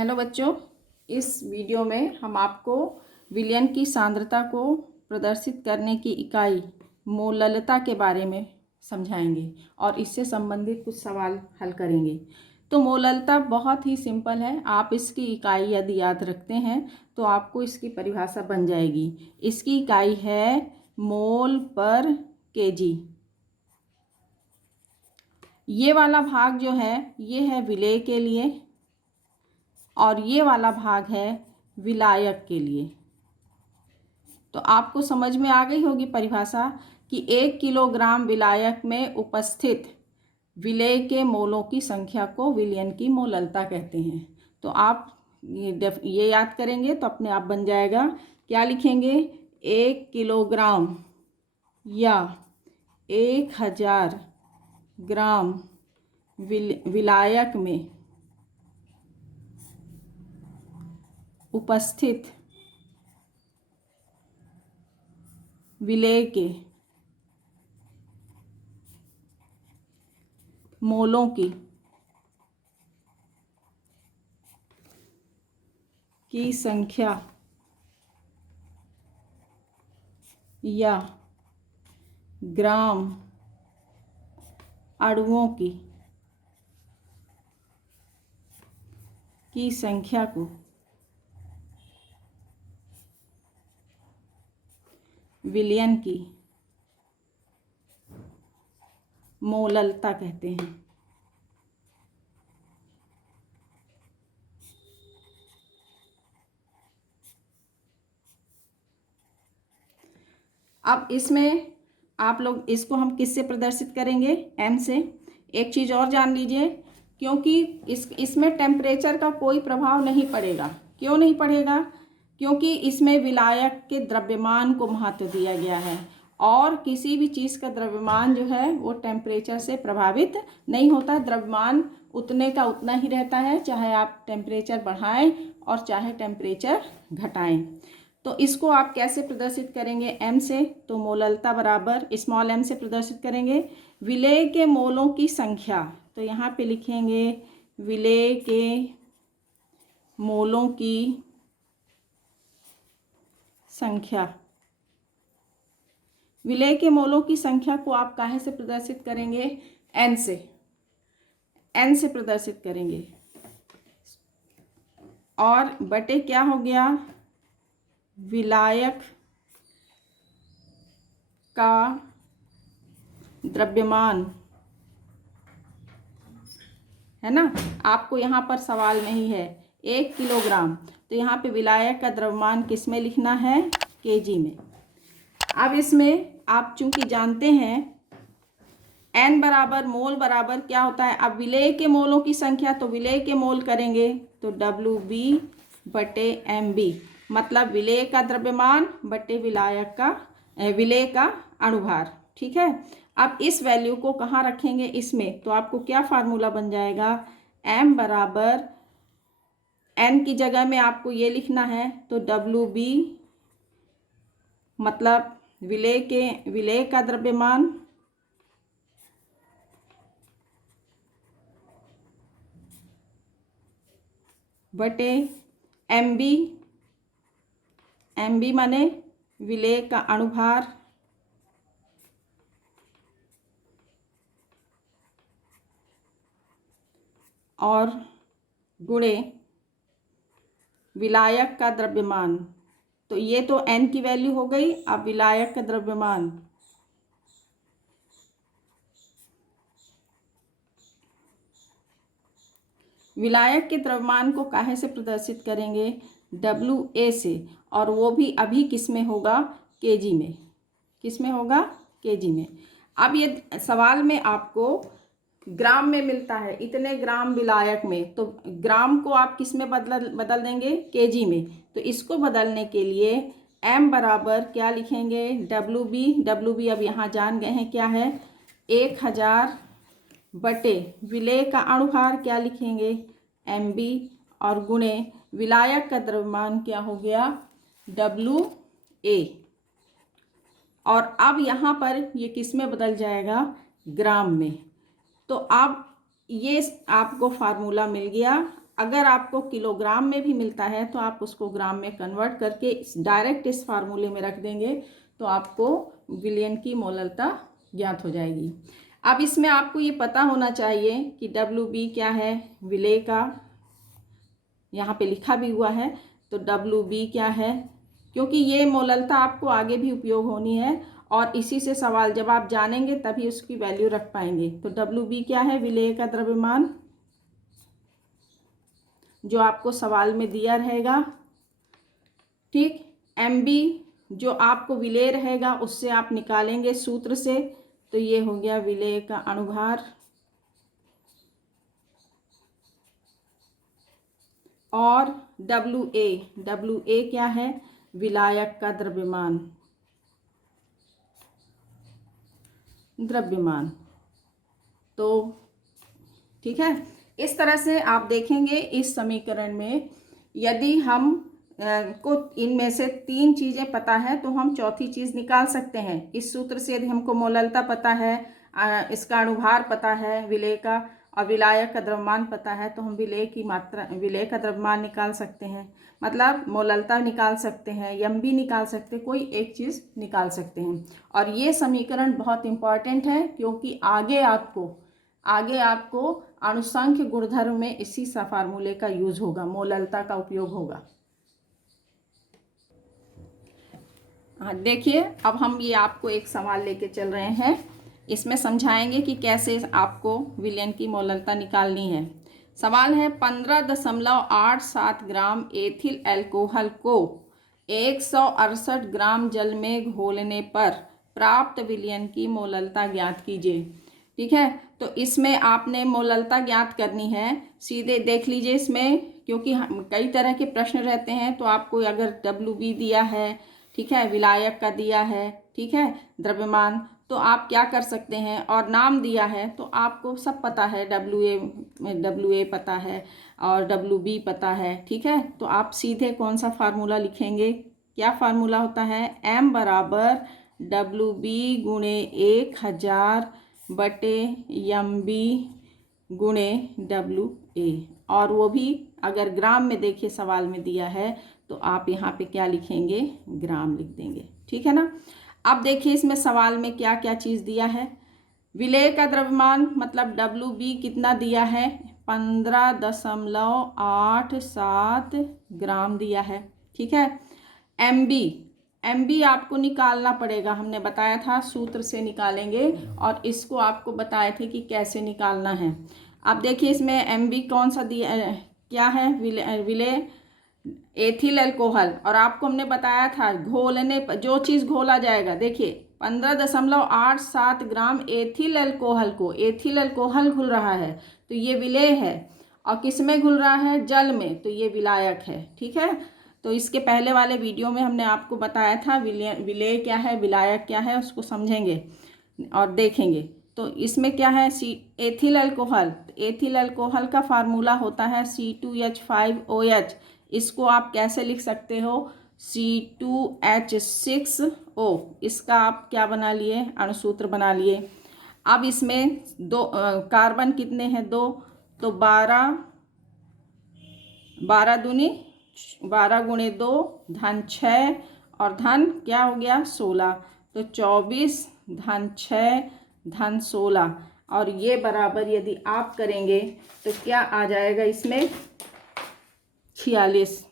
Hello बच्चों, इस video में हम आपको विलयन की सांद्रता को प्रदर्शित करने की इकाई मोललता के बारे में समझाएंगे और इससे संबंधित कुछ सवाल हल करेंगे। तो मोललता बहुत ही सिंपल है। आप इसकी इकाई यदि याद रखते हैं तो आपको इसकी परिभाषा बन जाएगी। इसकी इकाई है मोल पर केजी। ये वाला भाग जो है ये है विलेय के लिए और ये वाला भाग है विलायक के लिए। तो आपको समझ में आ गई होगी परिभाषा कि 1 किलोग्राम विलायक में उपस्थित विलेय के मोलों की संख्या को विलयन की मोललता कहते हैं। तो आप ये याद करेंगे तो अपने आप बन जाएगा। क्या लिखेंगे? 1 किलोग्राम या 1000 ग्राम विलायक में उपस्थित विलेय के मोलों की संख्या या ग्राम अणुओं की संख्या को विलयन की मोललता कहते हैं। अब इसमें आप लोग इसको हम किससे प्रदर्शित करेंगे? m से। एक चीज़ और जान लीजिए, क्योंकि इसमें टेम्परेचर का कोई प्रभाव नहीं पड़ेगा। क्यों नहीं पड़ेगा? क्योंकि इसमें विलायक के द्रव्यमान को महत्व दिया गया है और किसी भी चीज़ का द्रव्यमान जो है वो टेम्परेचर से प्रभावित नहीं होता है। द्रव्यमान उतने का उतना ही रहता है, चाहे आप टेम्परेचर बढ़ाएं और चाहे टेम्परेचर घटाएं। तो इसको आप कैसे प्रदर्शित करेंगे? m से। तो मोललता बराबर स्मॉल m से प्रदर्शित करेंगे विलेय के मोलों की संख्या। तो यहाँ पे लिखेंगे विलेय के मोलों की संख्या। विलेय के मोलों की संख्या को आप काहे से प्रदर्शित करेंगे? n से। n से प्रदर्शित करेंगे और बटे क्या हो गया? विलायक का द्रव्यमान, है ना। आपको यहाँ पर सवाल नहीं है 1 किलोग्राम, तो यहाँ पे विलायक का द्रव्यमान किस में लिखना है? केजी में। अब इसमें आप चूंकि जानते हैं n बराबर मोल बराबर क्या होता है? अब विलेय के मोलों की संख्या, तो विलेय के मोल करेंगे तो WB बटे MB, मतलब विलेय का द्रव्यमान बटे विलेय का अणुभार। ठीक है। अब इस वैल्यू को कहाँ रखेंगे? इसमें। तो आपको क्या फार्मूला बन जाएगा? m बराबर n की जगह में आपको ये लिखना है तो WB मतलब विलेय का द्रव्यमान बटे MB माने विलेय का अणुभार और गुणे विलायक का द्रव्यमान। तो ये तो n की वैल्यू हो गई। अब विलायक का द्रव्यमान विलायक के द्रव्यमान को काहे से प्रदर्शित करेंगे? WA से, और वो भी अभी किस में होगा? केजी में। किस में होगा? केजी में। अब ये सवाल में आपको ग्राम में मिलता है, इतने ग्राम विलायक में, तो ग्राम को आप किस में बदल देंगे? केजी में। तो इसको बदलने के लिए m बराबर क्या लिखेंगे? WB अब यहाँ जान गए हैं क्या है? 1000 बटे विलेय का अणुभार क्या लिखेंगे? MB और गुणे विलायक का द्रव्यमान क्या हो गया? WA। और अब यहाँ पर ये किस में बदल जाएगा? ग्राम में। तो अब ये आपको फार्मूला मिल गया। अगर आपको किलोग्राम में भी मिलता है तो आप उसको ग्राम में कन्वर्ट करके डायरेक्ट इस फार्मूले में रख देंगे तो आपको विलयन की मोलरता ज्ञात हो जाएगी। अब इसमें आपको ये पता होना चाहिए कि WB क्या है, विलेय का यहाँ पे लिखा भी हुआ है, तो WB क्या है, क्योंकि ये मोलरता आपको आगे भी उपयोग होनी है और इसी से सवाल जब आप जानेंगे तभी उसकी वैल्यू रख पाएंगे। तो WB क्या है, विलेय का द्रव्यमान, जो आपको सवाल में दिया रहेगा। ठीक, MB जो आपको विलेय रहेगा उससे आप निकालेंगे सूत्र से, तो ये हो गया विलेय का अणुभार, और WA क्या है, विलायक का द्रव्यमान। तो ठीक है, इस तरह से आप देखेंगे इस समीकरण में यदि हम को इनमें से 3 चीज़ें पता है तो हम चौथी चीज़ निकाल सकते हैं। इस सूत्र से यदि हमको मोलरता पता है, इसका अणुभार पता है विलेय का, और विलायक का द्रव्यमान पता है, तो हम विलेय का द्रव्यमान निकाल सकते हैं, मतलब मोलरता निकाल सकते हैं, MB निकाल सकते हैं, कोई एक चीज़ निकाल सकते हैं। और ये समीकरण बहुत इम्पॉर्टेंट है क्योंकि आगे आपको अणुसंख्य गुणधर्म में इसी सा फार्मूले का यूज होगा, मोलरता का उपयोग होगा। हाँ देखिए, अब हम ये आपको एक सवाल लेके चल रहे हैं, इसमें समझाएंगे कि कैसे आपको विलयन की मोलरता निकालनी है। सवाल है 15.87 ग्राम एथिल अल्कोहल को 168 ग्राम जल में घोलने पर प्राप्त विलयन की मोलरता ज्ञात कीजिए। ठीक है, तो इसमें आपने मोलरता ज्ञात करनी है, सीधे देख लीजिए इसमें, क्योंकि कई तरह के प्रश्न रहते हैं। तो आपको अगर WB दिया है, ठीक है, विलायक का दिया है, ठीक है, द्रव्यमान, तो आप क्या कर सकते हैं, और नाम दिया है तो आपको सब पता है, WA पता है और WB पता है, ठीक है, तो आप सीधे कौन सा फार्मूला लिखेंगे, क्या फार्मूला होता है, M बराबर WB गुणे 1000 बटे MB गुणे WA, और वो भी अगर ग्राम में देखिए सवाल में दिया है तो आप यहाँ पे क्या लिखेंगे, ग्राम लिख देंगे। ठीक है ना। अब देखिए इसमें सवाल में क्या क्या चीज़ दिया है, विलेय का द्रव्यमान मतलब WB कितना दिया है, 15.87 ग्राम दिया है। ठीक है, MB आपको निकालना पड़ेगा, हमने बताया था सूत्र से निकालेंगे, और इसको आपको बताए थे कि कैसे निकालना है। अब देखिए इसमें MB कौन सा दिया, क्या है, विलेय एथिल अल्कोहल, और आपको हमने बताया था घोलने पर जो चीज़ घोला जाएगा, देखिए 15.87 ग्राम एथिल अल्कोहल घुल रहा है, तो ये विलेय है, और किस में घुल रहा है, जल में, तो ये विलायक है। ठीक है, तो इसके पहले वाले वीडियो में हमने आपको बताया था विलेय क्या है, विलायक क्या है, उसको समझेंगे और देखेंगे। तो इसमें क्या है, एथिल अल्कोहल का फार्मूला होता है C2H5OH। इसको आप कैसे लिख सकते हो, C2H6O, इसका आप क्या बना लिए, अणुसूत्र बना लिए। अब इसमें कार्बन कितने हैं, 2, तो 12 दूनी 12 गुणे 2 धन 6, और धन क्या हो गया 16, तो 24 धन 6 धन 16, और ये बराबर यदि आप करेंगे तो क्या आ जाएगा इसमें 46।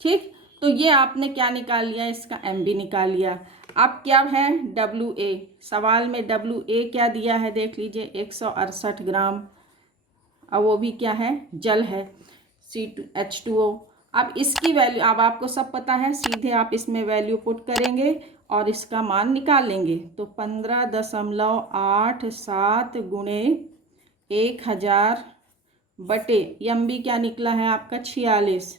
ठीक, तो ये आपने क्या निकाल लिया, इसका MB निकाल लिया। अब क्या है WA, सवाल में WA क्या दिया है देख लीजिए, 168 ग्राम, और वो भी क्या है, जल है, C2H2O। अब इसकी वैल्यू, अब आपको सब पता है, सीधे आप इसमें वैल्यू पुट करेंगे और इसका मान निकाल लेंगे, तो 15.87 गुणे 1000 बटे MB क्या निकला है आपका 46,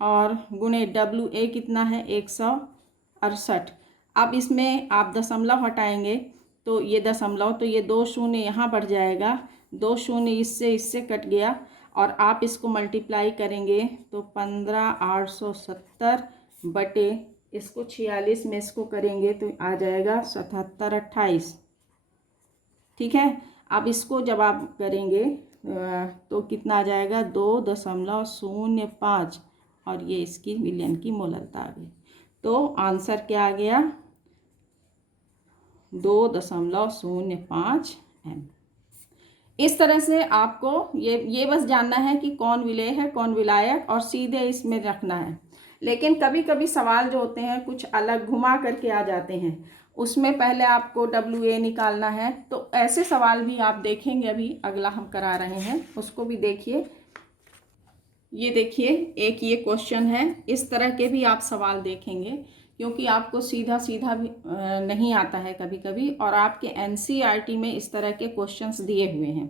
और गुणे WA कितना है 168। अब इसमें आप दशमलव हटाएंगे तो ये दशमलव, तो ये 2 शून्य यहाँ बढ़ जाएगा, 2 शून्य इससे कट गया, और आप इसको मल्टीप्लाई करेंगे तो 15,870 बटे इसको 46 में इसको करेंगे तो आ जाएगा 7728। ठीक है, अब इसको जब आप करेंगे तो कितना आ जाएगा 2.05 और ये इसकी विलयन की मोलरता आ गई। तो आंसर क्या आ गया 2.05 एम। इस तरह से आपको ये बस जानना है कि कौन विलेय है कौन विलायक और सीधे इसमें रखना है। लेकिन कभी कभी सवाल जो होते हैं कुछ अलग घुमा करके आ जाते हैं, उसमें पहले आपको WA निकालना है। तो ऐसे सवाल भी आप देखेंगे, अभी अगला हम करा रहे हैं उसको भी देखिए। ये देखिए एक ये क्वेश्चन है, इस तरह के भी आप सवाल देखेंगे क्योंकि आपको सीधा सीधा भी नहीं आता है कभी कभी, और आपके NCERT में इस तरह के क्वेश्चंस दिए हुए हैं,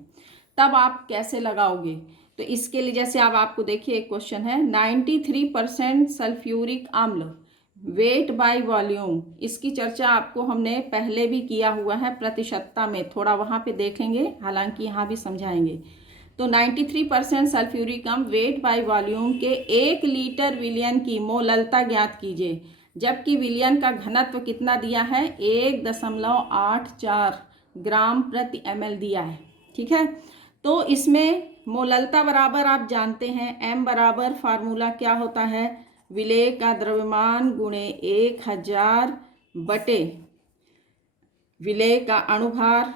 तब आप कैसे लगाओगे। तो इसके लिए जैसे अब आपको देखिए एक क्वेश्चन है 93% सल्फ्यूरिक अम्ल वेट बाय वॉल्यूम। इसकी चर्चा आपको हमने पहले भी किया हुआ है प्रतिशतता में, थोड़ा वहाँ पे देखेंगे, हालांकि यहाँ भी समझाएंगे। तो 93% सल्फ्यूरिक अम्ल वेट बाय वॉल्यूम के 1 लीटर विलयन की मोललता ज्ञात कीजिए, जबकि विलयन का घनत्व कितना दिया है 1.84 ग्राम प्रति ml दिया है। ठीक है, तो इसमें मोललता बराबर आप जानते हैं m बराबर फार्मूला क्या होता है, विलेय का द्रव्यमान गुणे 1000 बटे विलेय का अणुभार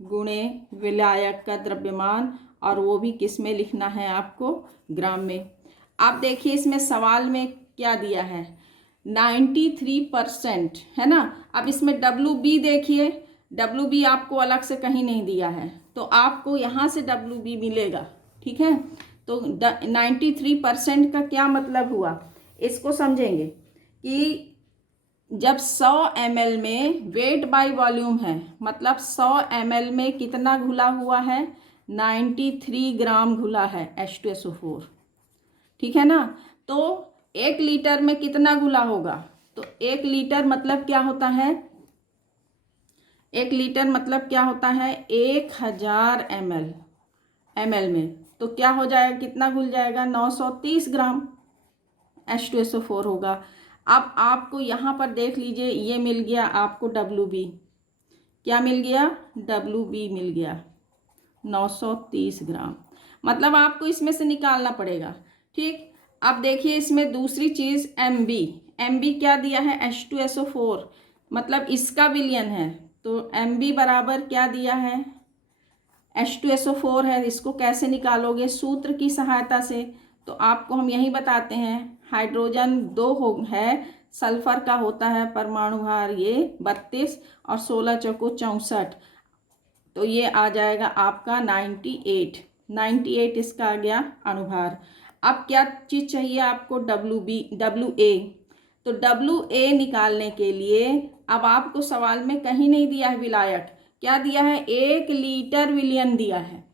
गुणे विलायक का द्रव्यमान, और वो भी किस में लिखना है आपको, ग्राम में। आप देखिए इसमें सवाल में क्या दिया है 93% है ना। अब इसमें WB देखिए, WB आपको अलग से कहीं नहीं दिया है, तो आपको यहाँ से WB मिलेगा। ठीक है, तो 93% का क्या मतलब हुआ, इसको समझेंगे कि जब 100 ml में वेट बाय वॉल्यूम है, मतलब 100 ml में कितना घुला हुआ है 93 ग्राम घुला है H2SO4। ठीक है ना, तो 1 लीटर में कितना घुला होगा, तो 1 लीटर मतलब क्या होता है, 1 लीटर मतलब क्या होता है 1000 ml में, तो क्या हो जाएगा, कितना घुल जाएगा 930 ग्राम H2SO4 होगा। अब आपको यहाँ पर देख लीजिए, ये मिल गया आपको WB, क्या मिल गया WB मिल गया 930 ग्राम, मतलब आपको इसमें से निकालना पड़ेगा। ठीक, अब देखिए इसमें दूसरी चीज़ MB क्या दिया है H2SO4, मतलब इसका विलयन है, तो MB बराबर क्या दिया है H2SO4 है। इसको कैसे निकालोगे, सूत्र की सहायता से। तो आपको हम यही बताते हैं, हाइड्रोजन 2 है, सल्फर का होता है परमाणु भार ये 32 और 16 चौको 64, तो ये आ जाएगा आपका 98 इसका आ गया अणुभार। अब क्या चीज़ चाहिए आपको WA, तो WA निकालने के लिए अब आपको सवाल में कहीं नहीं दिया है विलायक, क्या दिया है 1 लीटर विलयन दिया है।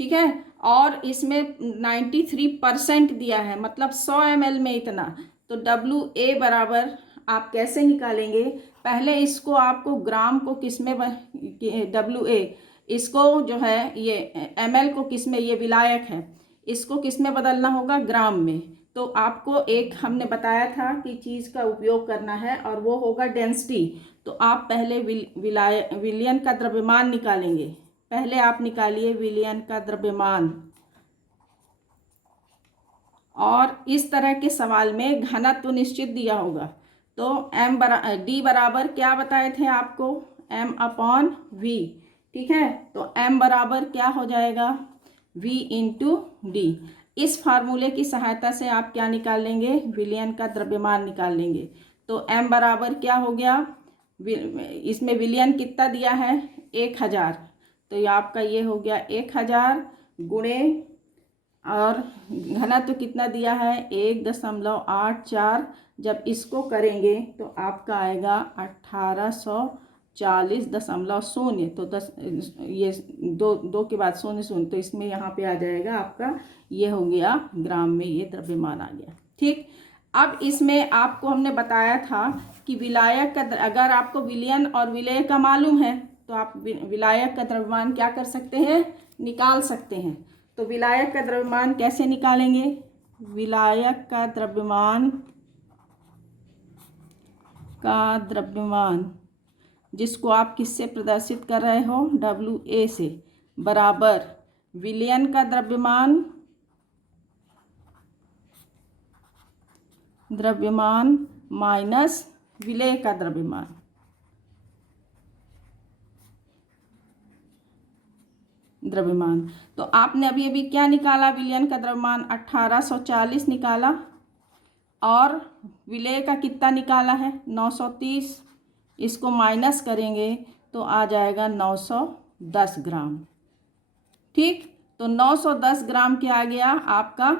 ठीक है, और इसमें 93% दिया है, मतलब 100 ml में इतना, तो WA बराबर आप कैसे निकालेंगे, पहले इसको आपको ग्राम को किस में WA इसको जो है ये ml को किस में, ये विलायक है, इसको किस में बदलना होगा, ग्राम में। तो आपको एक हमने बताया था कि चीज़ का उपयोग करना है और वो होगा डेंसिटी। तो आप पहले विलयन का द्रव्यमान निकालेंगे, पहले आप निकालिए विलयन का द्रव्यमान, और इस तरह के सवाल में घनत्व निश्चित दिया होगा। तो D बराबर क्या बताए थे आपको M/V। ठीक है, तो M बराबर क्या हो जाएगा V × D। इस फार्मूले की सहायता से आप क्या निकाल लेंगे, विलयन का द्रव्यमान निकाल लेंगे। तो M बराबर क्या हो गया, इसमें विलयन कितना दिया है 1000, तो ये आपका ये हो गया 1000 गुणे, और घनत्व कितना दिया है 1.84, जब इसको करेंगे तो आपका आएगा 1840.0, तो 10 ये दो के बाद 0 तो इसमें यहाँ पे आ जाएगा आपका, ये हो गया ग्राम में, ये द्रव्यमान आ गया। ठीक, अब इसमें आपको हमने बताया था कि विलायक का, अगर आपको विलयन और विलेय का मालूम है तो आप विलायक का द्रव्यमान क्या कर सकते हैं, निकाल सकते हैं। तो विलायक का द्रव्यमान कैसे निकालेंगे, विलायक का द्रव्यमान जिसको आप किससे प्रदर्शित कर रहे हो, WA से, बराबर विलयन का द्रव्यमान माइनस विलेय का द्रव्यमान। तो आपने अभी अभी क्या निकाला, विलयन का द्रव्यमान 1840 निकाला और विलेय का कितना निकाला है 930। इसको माइनस करेंगे तो आ जाएगा 910 ग्राम। ठीक, तो 910 ग्राम क्या आ गया आपका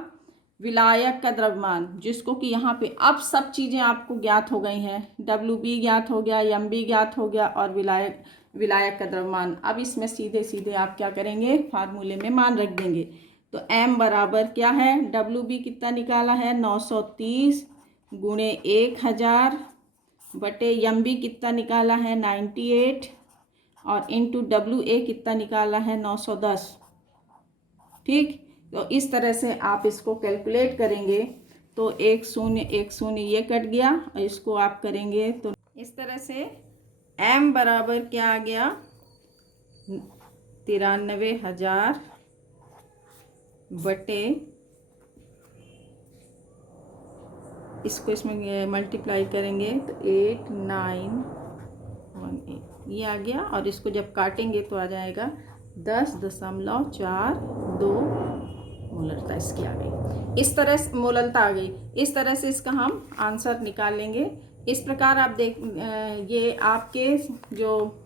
विलायक का द्रव्यमान, जिसको कि यहाँ पे अब सब चीज़ें आपको ज्ञात हो गई हैं। WB ज्ञात हो गया, MB ज्ञात हो गया और विलायक का द्रव्यमान। अब इसमें सीधे सीधे आप क्या करेंगे, फार्मूले में मान रख देंगे। तो M बराबर क्या है, WB कितना निकाला है 930 गुणे 1000 बटे MB कितना निकाला है 98 और इंटू WA कितना निकाला है 910। ठीक, तो इस तरह से आप इसको कैलकुलेट करेंगे तो 1 0 ये कट गया और इसको आप करेंगे तो इस तरह से M बराबर क्या आ गया 93,000 बटे, इसको इसमें मल्टीप्लाई करेंगे तो 8918 ये आ गया और इसको जब काटेंगे तो आ जाएगा 10.42 मोलरता इसकी आ गई। इस तरह से मोलरता आ गई। इस तरह से इसका हम आंसर निकाल लेंगे। इस प्रकार आप ये आपके जो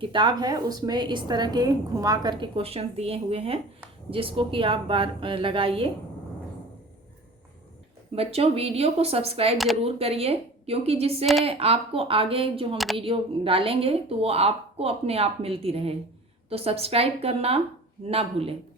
किताब है उसमें इस तरह के घुमा करके क्वेश्चंस दिए हुए हैं, जिसको कि आप बार लगाइए। बच्चों, वीडियो को सब्सक्राइब ज़रूर करिए, क्योंकि जिससे आपको आगे जो हम वीडियो डालेंगे तो वो आपको अपने आप मिलती रहे। तो सब्सक्राइब करना ना भूलें।